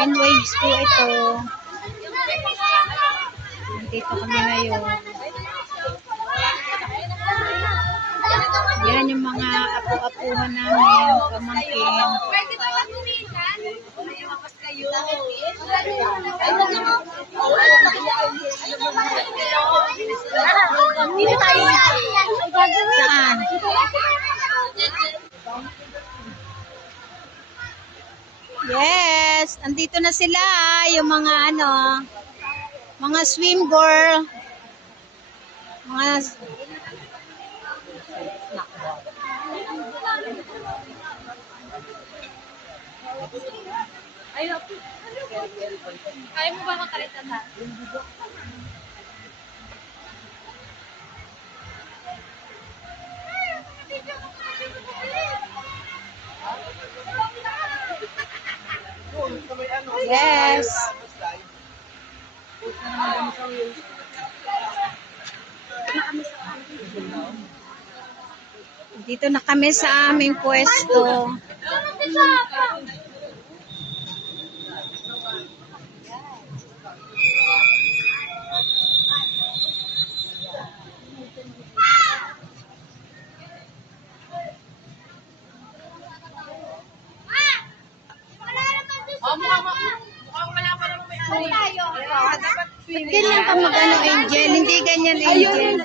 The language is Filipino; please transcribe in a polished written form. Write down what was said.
Nine waves po ito. Nandito kami ngayon. Yan yung mga apo-apuhan namin, pamangkin. Pwede ba mag-umisan? Mayawakas kayo. Dito tayo. Saan? Yes, andito na sila, yung mga mga swim girl. Mga Kaya mo ba makalitan ha? yes. Dito na kami sa aming pwesto. Ganyan ka mag-ano, Angel. Hindi ganyan, Angel.